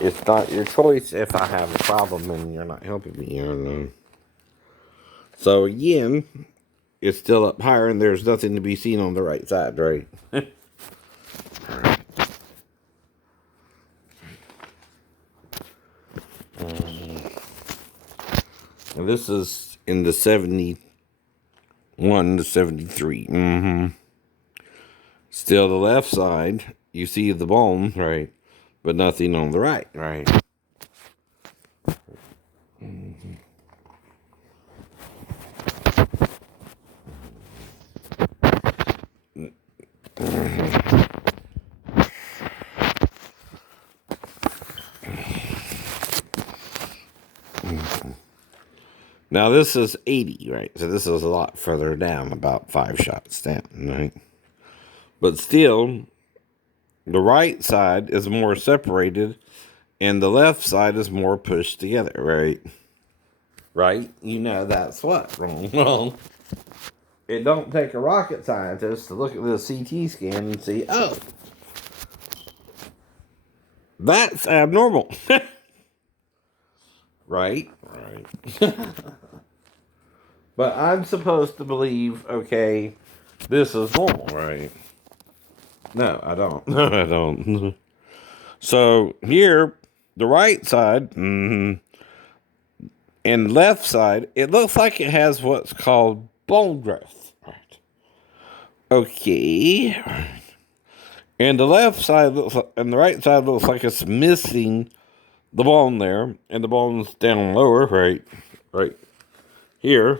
It's not your choice if I have a problem and you're not helping me. You know? So again, it's still up higher and there's nothing to be seen on the right side, right? And this is in the 71 to 73. Still the left side, you see the bone, right? But nothing on the right, right? Now this is 80, right? So this is a lot further down, about 5 shots down, right? But still, the right side is more separated and the left side is more pushed together, right? Right? You know that's what wrong. Well, it don't take a rocket scientist to look at the CT scan and see, oh, that's abnormal. Right? Right. But I'm supposed to believe, okay, this is normal, right? No, I don't. No, I don't. So here, the right side and left side, it looks like it has what's called bone growth. Right. Okay. And the left side looks like, and the right side looks like it's missing the bone there, and the bone's down lower, right? Right here.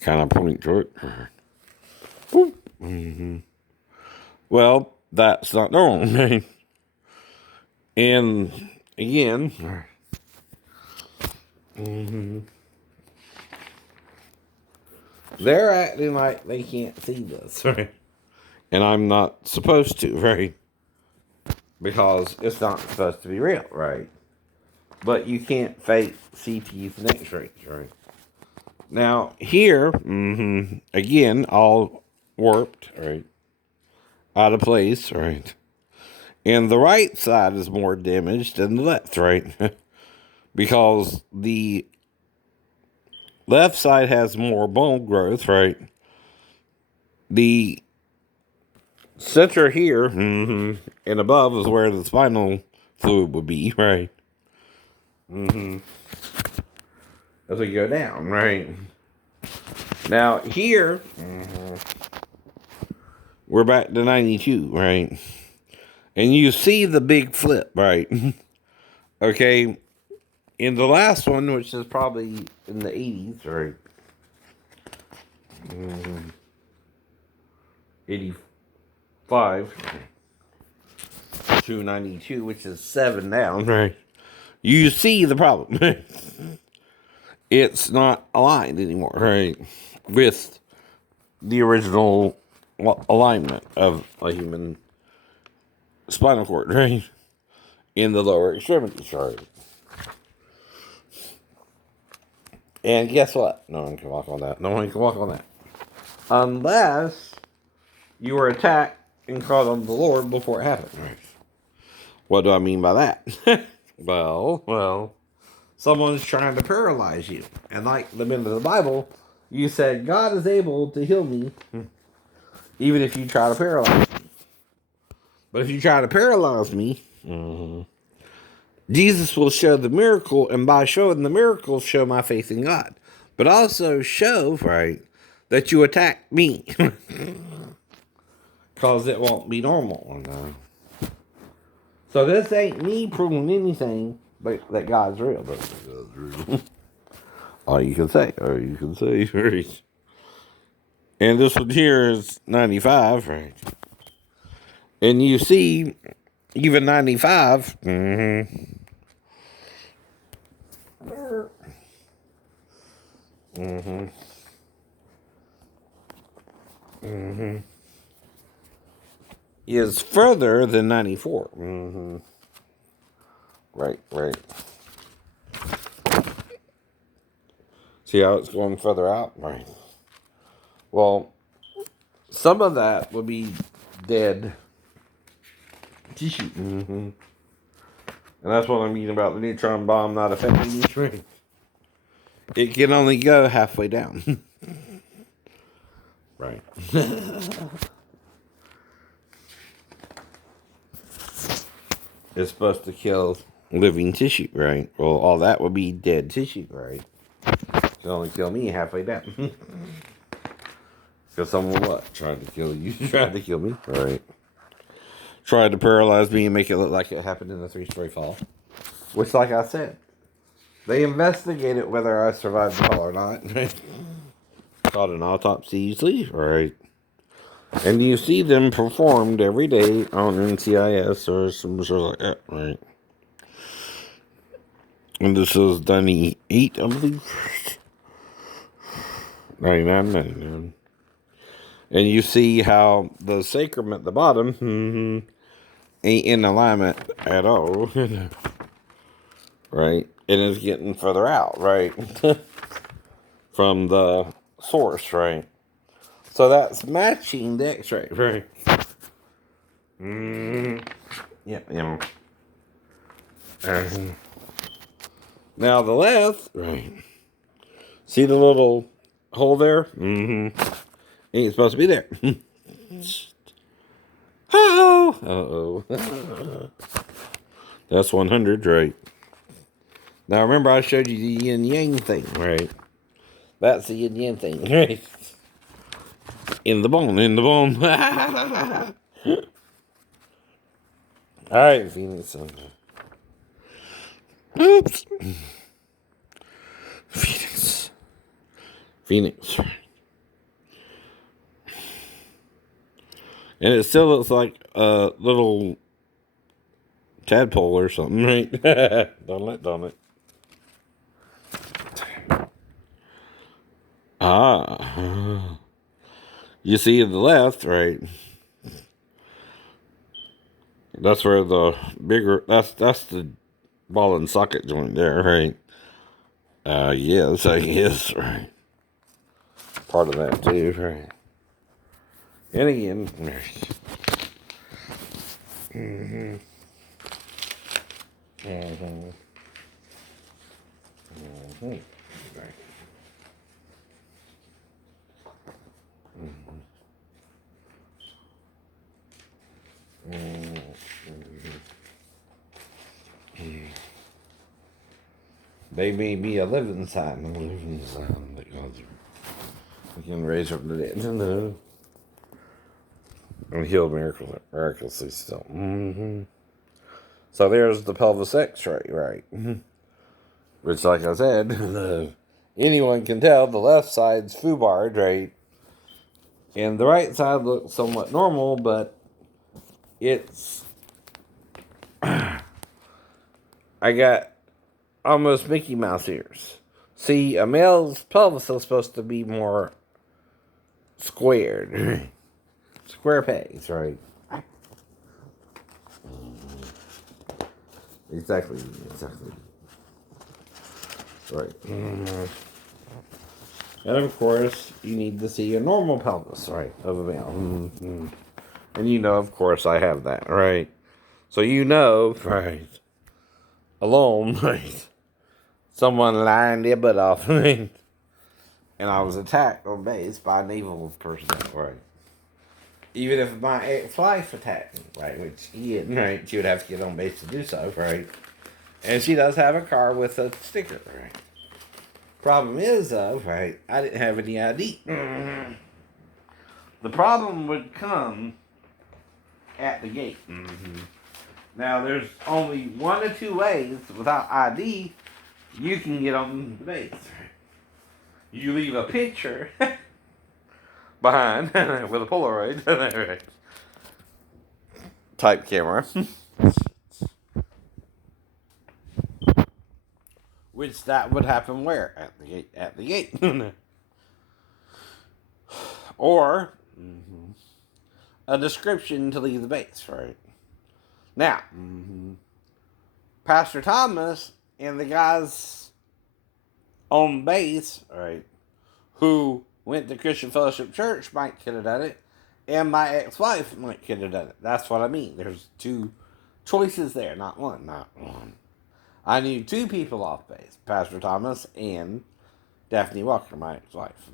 Kind of pointing to it. Well, that's not normal. And again, they're acting like they can't see this, right? And I'm not supposed to, right? Because it's not supposed to be real, right? But you can't fake CTs and X-rays, right? Now here, again, all warped, right? Out of place, right? And the right side is more damaged than the left, right? Because the left side has more bone growth, right? The center here and above is where the spinal fluid would be, right? As we go down, right? Now here, we're back to 92, right? And you see the big flip, right? Okay, in the last one, which is probably in the 80s, right? 85 to 92, which is 7 down, right? You see the problem. It's not aligned anymore, right? With the original alignment of a human spinal cord, right? In the lower extremities, right? And guess what? No one can walk on that. No one can walk on that. Unless you were attacked and called on the Lord before it happened. Right. What do I mean by that? well, someone's trying to paralyze you. And like the men of the Bible, you said, God is able to heal me, even if you try to paralyze me. But if you try to paralyze me, Jesus will show the miracle, and by showing the miracle, show my faith in God. But also show, right, that you attack me. Because it won't be normal. So this ain't me proving anything but that God's real. But God's real. All you can say. Right? And this one here is 95, right? And you see, even 95, is further than 94. Right. See how it's going further out? Right. Well, some of that would be dead tissue. And that's what I mean about the neutron bomb not affecting each ring. It can only go halfway down. Right. It's supposed to kill living tissue, right? Well, all that would be dead tissue, right? It can only kill me halfway down. Because someone what? Tried to kill you. Tried to kill me, right? Tried to paralyze me and make it look like it happened in the 3-story fall. Which, like I said, they investigated whether I survived the fall or not. Called an autopsy usually, right? And you see them performed every day on NCIS or some sort like that, right? And this was done 8, I believe. 99. And you see how the sacrum at the bottom ain't in alignment at all. Right? And it's getting further out, right? From the source, right? So that's matching the x-ray, right? Yeah. Now the left, right? See the little hole there? Ain't supposed to be there. Uh-oh. That's 100, right? Now remember I showed you the yin-yang thing, right? That's the yin-yang thing, right? In the bone. Alright, Phoenix. Oops. Phoenix. And it still looks like a little tadpole or something, right? Don't it? Ah. You see to the left, right? That's where the bigger, that's the ball and socket joint there, right? Yes, I guess, right? Part of that too, right? And again, Right. They may be a living sign, because we can raise from the dead and heal miraculously still. So there's the pelvis X-ray, right? Which, like I said, anyone can tell the left side's foobarred, right? And the right side looks somewhat normal, but it's... I got almost Mickey Mouse ears. See, a male's pelvis is supposed to be more squared. Square pegs, right? Exactly. Right. And of course, you need to see a normal pelvis, right, of a male. And you know, of course, I have that, right? So you know, right, alone, right, someone lined their butt off, right? And I was attacked on base by a naval personnel, right? Even if my ex-wife attacked me, right, which he didn't, right, she would have to get on base to do so, right? And she does have a car with a sticker, right? Problem is, though, right, I didn't have any ID. The problem would come at the gate. Now, there's only 1 or 2 ways without ID you can get on the base. You leave a picture behind with a Polaroid type camera, which that would happen where at the gate, or a description to leave the base. Right now, Pastor Thomas and the guys on base, right, who went to Christian Fellowship Church might could have done it, and my ex-wife might could have done it. That's what I mean. There's 2 choices there, not one. I knew two people off base, Pastor Thomas and Daphne Walker, my ex-wife.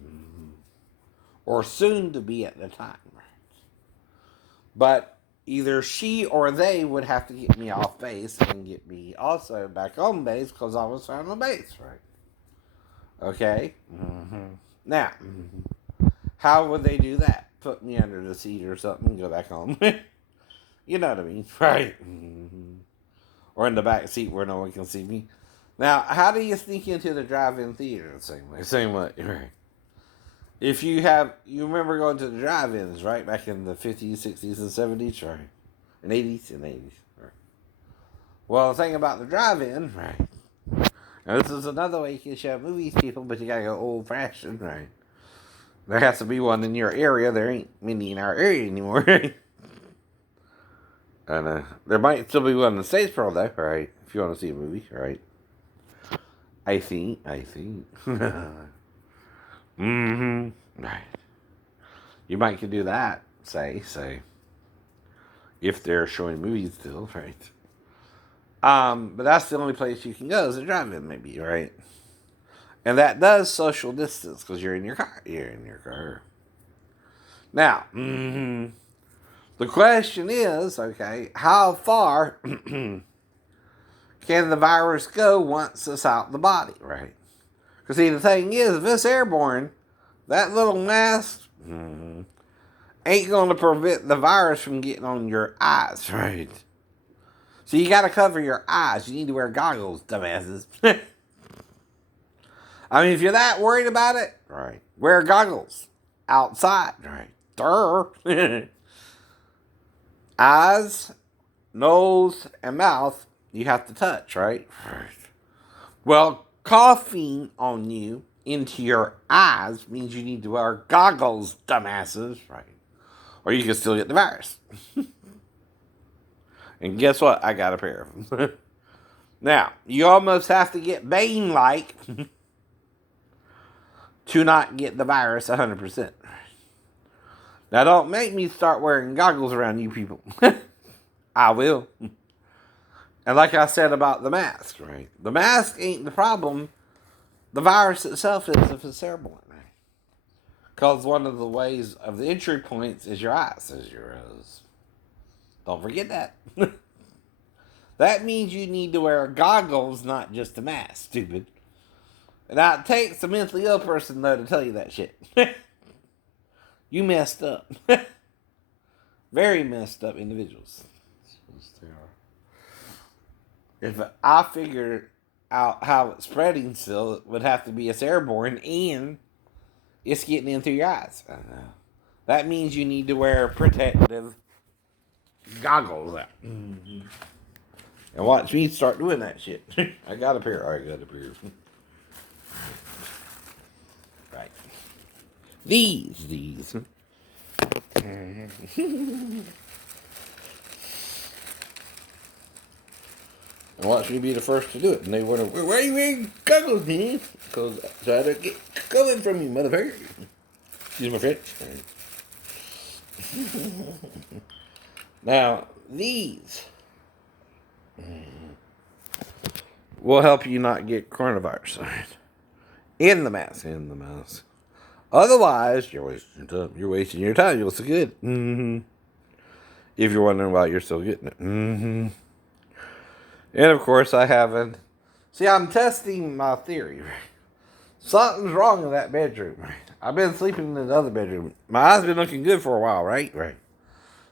Or soon to be at the time. But either she or they would have to get me off base and get me also back on base because I was found on base, right? Okay? Now, how would they do that? Put me under the seat or something and go back home? You know what I mean, right? Or in the back seat where no one can see me. Now, how do you sneak into the drive-in theater the same way? Same way, right? If you remember going to the drive-ins, right? Back in the 50s, 60s, and 70s, right? And 80s, right? Well, the thing about the drive-in, right? Now, this is another way you can show movies, people, but you gotta go old-fashioned, right? There has to be one in your area. There ain't many in our area anymore, right? And there might still be one in the Statesboro, though, right? If you want to see a movie, right? I think. Right. You might could do that, say, if they're showing movies still, right? But that's the only place you can go is a drive-in, maybe, right? And that does social distance because you're in your car. Now, the question is, okay, how far can the virus go once it's out the body, right? Because, see, the thing is, if it's airborne, that little mask ain't going to prevent the virus from getting on your eyes, right? So you got to cover your eyes. You need to wear goggles, dumbasses. I mean, if you're that worried about it, right, wear goggles outside, right? Duh. Eyes, nose, and mouth, you have to touch, right? Well, coughing on you into your eyes means you need to wear goggles, dumbasses, right? Or you can still get the virus. And guess what? I got a pair of them. Now, you almost have to get Bane-like to not get the virus 100%. Now, don't make me start wearing goggles around you people. I will. And like I said about the mask, right? The mask ain't the problem. The virus itself is if it's airborne, right? Because one of the ways of the entry points is your eyes, as your nose. Don't forget that. That means you need to wear goggles, not just a mask, stupid. Now, it takes a mentally ill person, though, to tell you that shit. You messed up. Very messed up individuals. If I figured out how it's spreading still, it would have to be it's airborne and it's getting in through your eyes. That means you need to wear protective goggles out. And watch me start doing that shit. I got a pair. Right. These. And watch me be the first to do it. And they wonder, why are you wearing goggles, man? Because I try to get COVID from you, motherfucker. Excuse my French. Now, these will help you not get coronavirus. In the mask. Otherwise, you're wasting your time. You're wasting your time. You'll still get it. If you're wondering why you're still getting it. And of course, I haven't. See, I'm testing my theory. Something's wrong in that bedroom. I've been sleeping in the other bedroom. My eyes been looking good for a while, right?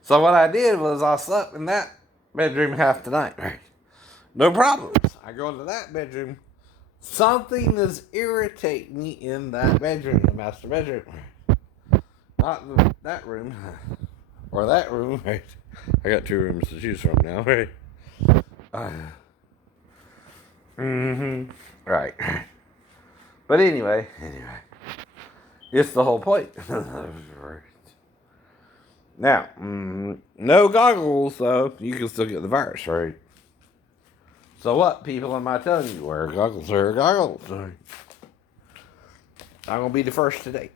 So what I did was I slept in that bedroom half the night, right? No problems. I go into that bedroom. Something is irritating me in that bedroom, the master bedroom. Not that room. Or that room, right? I got 2 rooms to choose from now, right? Right. But anyway. It's the whole point. Now, no goggles, though. You can still get the virus, right? So what, people, am I telling you? Wear goggles. Right? I'm going to be the first today.